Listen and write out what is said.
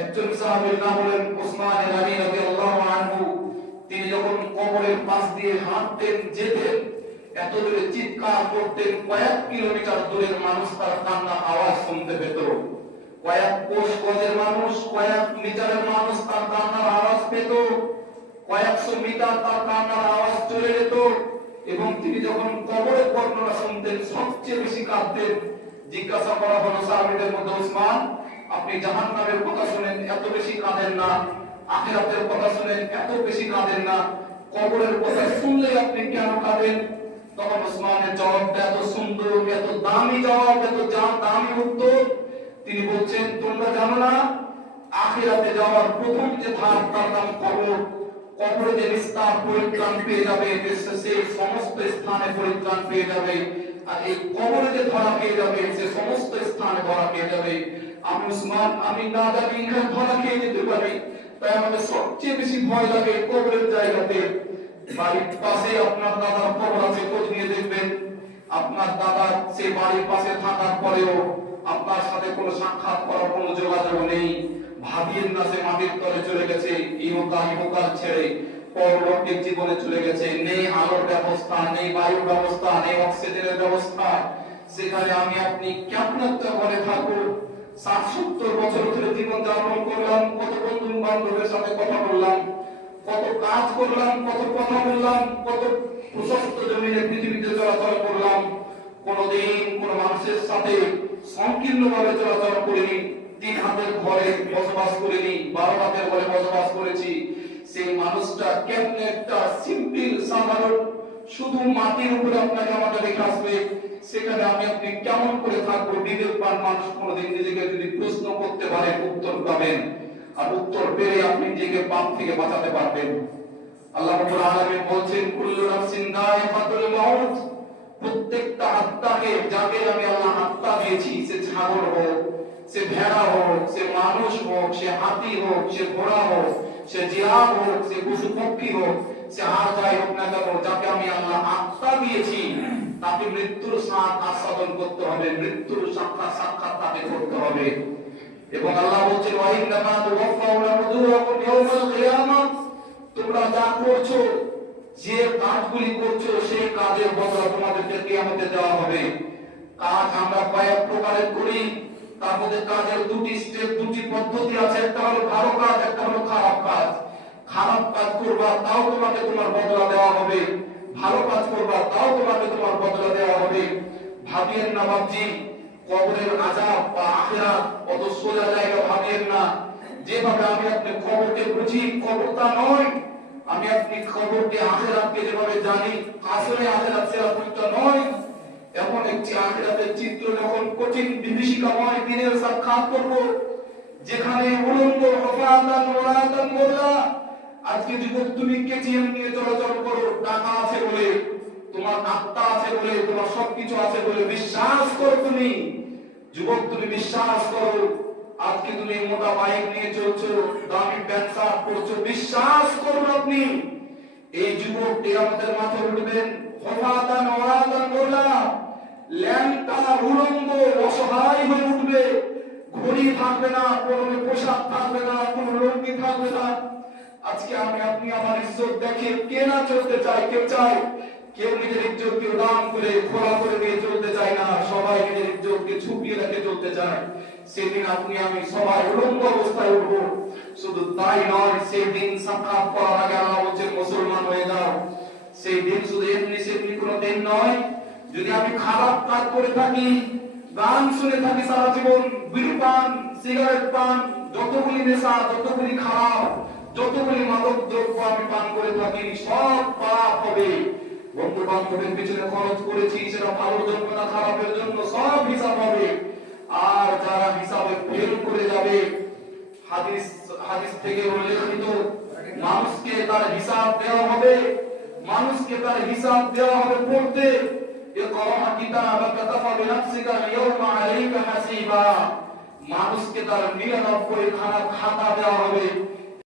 একজন সাহাবীর নাম হলেন উসমান গনি রাদিয়াল্লাহু আনহু। তিনি যখন কবরের পাশ দিয়ে হাঁটতেন যেতেন, এত দূরে চিৎকার করতেন, কয়েক কিলোমিটার দূরের মানুষ তার কান্নার আওয়াজ শুনতে পেত। কয়েক কোষ গজের মানুষ, কয়েক মিটারের মানুষ তার কান্নার আওয়াজ পেত। কয়েকশো মিটার তার কান্নার আওয়াজ চলে যেত। এবং তিনি যখন কবরের বর্ণনা শুনতেন, সবচেয়ে বেশি কাঁদতেন। জিজ্ঞাসা করা হলো সাহাবীদের মধ্যে, উসমান, আপনি জাহান্নামের কথা শুনেন এত বেশি কাঁদেন না, আখিরাতের কথা শুনেন এত বেশি কাঁদেন না, কবরের কথা শুনলে আপনি কেন কাঁদেন? তখন উসমানের জবাবটা এত সুন্দর, এত দামি জবাব, এত দামি উত্তর। তিনি বলছেন, তোমরা জানো না, আখিরাতে যাওয়ার প্রথম যে ধাপ তার নাম কবর। কবরে যে নিস্তার পরিত্রাণ পেয়ে যাবে, সে সমস্ত স্থানে পরিত্রাণ পেয়ে যাবে। আর এই কবরে যে ধরা পেয়ে যাবে, সে সমস্ত স্থানে ধরা পেয়ে যাবে। আমি উসমান, আমি না জানি এখানে ধরা খেয়ে যেতে পারি, তাই আমাদের সবচেয়ে বেশি ভয় লাগে কবরের জায়গাতে। বাড়ির পাশে আপনার দাদার কবর আছে, খোঁজ নিয়ে দেখবেন। আপনার দাদা সেই বাড়ির পাশে থাকার পরেও আপনার সাথে কোনো সাক্ষাৎ করার কোনো যোগাযোগ নেই। ভাবিয়েন না সে মাটির তলে চলে গেছে, ইহকাল ছেড়ে পরলৌকিক জীবনে চলে গেছে। নেই আলোর ব্যবস্থা, নেই বায়ুর ব্যবস্থা, নেই অক্সিজেনের ব্যবস্থা। সেখানে আমি আপনি কেমন একটা ঘরে থাকবো? 60-70 বছর ধরে জীবন যাপন করলাম, কত বন্ধু বান্ধবের সাথে কথা বললাম, কত কাজ করলাম, কত কথা বললাম, কত প্রশস্ত জমিনে পৃথিবীতে চলাচল করলাম। কোনদিন কোন মানুষের সাথে সংকীর্ণভাবে চলাচল করিনি। 3 হাতের ঘরে বসবাস করিনি, 12 হাতের ঘরে বসবাস করেছি। সেই মানুষটা কেমন একটা সিম্পল, সাধারণ, শুধু মাটির উপরে আপনাকে আমাকে রেখে আসবে, সেখানে আমি আপনি কেমন করে থাকবো? বিবেকবান মানুষ কোনদিন নিজেকে যদি প্রশ্ন করতে পারে, উত্তর পাবেন। আর উত্তর পেলে আপনি নিজেকে পাপ থেকে বাঁচাতে পারবেন। আল্লাহ রাব্বুল আলামিন বলছেন, কুল্লু নাফসিন যায়িকাতুল মাউত। প্রত্যেকটা আত্মাকে, যাকে আমি আল্লাহ আত্মা দিয়েছি, সে ছাগল হোক, সে ভেড়া হোক, সে মানুষ হোক, সে হাতি হোক, সে ঘোড়া হোক, সে জিরাফ হোক, সে পশু পক্ষী হোক, সে আর যাই হোক না কেন, যাকে আমি আল্লাহ আত্মা দিয়েছি, তাকে মৃত্যুর স্বাদ আস্বাদন করতে হবে, মৃত্যুর সাক্ষাৎ তাকে করতে হবে। এবং আল্লাহ বলছেন, ওয়া ইন্নামা তুওয়াফাউনা উজুরাকুম ইয়াওমাল কিয়ামাহ। তোমরা যা করছো, যে কাজগুলি করছো, সেই কাজের বদলা তোমাদেরকে কিয়ামতে দেওয়া হবে। কাজ আমরা কয়েক প্রকারের করি, তার মধ্যে কাজের দুটি স্টেপ, দুটি পদ্ধতি আছে। একটা হলো ভালো কাজ, একটা হলো খারাপ কাজ। খারাপ কাজ করবা, তাও তোমাকে তোমার বদলা দেওয়া হবে। ভালো কাজ করবা, তাও তোমাকে তোমার বদলা দেওয়া হবে। ভাবিয়েন না বাবজি, কবরের আযাব বা আখিরাত অত সোজা জায়গা ভাবিয়েন না। যেভাবে আমি আপনি কবরকে বুঝি, কবরটা নয়। আমি আপনি কবরকে, আখিরাতকে যেভাবে জানি, আসলে আখিরাত সেরকমটা নয়। এমন একটি আখিরাতের চিত্র যখন কঠিন বিভীষিকাময় দিনের সাক্ষাৎ করব, যেখানে উলঙ্গ হফাতান ওরাতান মোল্লা। আজকে যুবক, তুমি কেটিএম নিয়ে চলাচল করো, টাকা আছে বলে, তোমার আত্মা আছে বলে, তোমার সবকিছু আছে বলে বিশ্বাস করো। তুমি যুবক, তুমি বিশ্বাস করো। আজকে তুমি মোটা বাইক নিয়ে চলছো, দামি প্যান্ট শার্ট পরছো, বিশ্বাস করুন আপনি, এই যুবক আমাদের মাথায় উঠবেন হফাতান ওরাতান মোল্লা। ল্যাংটা, উলঙ্গ, অসহায় হয়ে উঠবে। ঘড়ি থাকবে না, পরনে পোশাক থাকবে না, কোন লুঙ্গি থাকবে না। আজকে আমি আপনি আমার ইজ্জত দেখে কে না চলতে চায়? কেউ চায়? কেউ নিজের ইজ্জতকে দাম করে, খোলা করে দিয়ে চলতে চায় না। সবাই নিজের ইজ্জতকে ছুপিয়ে রেখে চলতে চায়। সেদিন আপনি আমি সবাই উলঙ্গ অবস্থায় উঠবো। শুধু তাই নয়, সেই দিন সাক্ষাৎ করার আগে আল্লাহ বলছেন, মুসলমান হয়ে যাও। সেই দিন শুধু এমনি সেমনি কোনো দিন নয়। যদি আমি খারাপ কাজ করে থাকি, গান শুনে থাকি সারা জীবন, বিড়ি পান, সিগারেট পান, যতগুলি নেশা, যতগুলি খারাপ, যতগুলি মাদক দ্রব্য আমি পান করে থাকি, সব পাপ হবে। বন্ধু বান্ধবের পিছনে খরচ করেছি, সেটা ভালোর জন্য না খারাপের জন্য, সব হিসাব হবে। আর যারা হিসাবে ফেল করে যাবে, হাদিস থেকে উল্লেখিত, মানুষকে তার হিসাব দেওয়া হবে, মানুষকে তার হিসাব দেওয়া হবে পড়তে। ইকরা কিতাবাকা কাফা বিনাফসিকা আল-ইয়াওমা আলাইকা হাসিবা। মানুষকে তার 99 খানা খাতা দেওয়া হবে।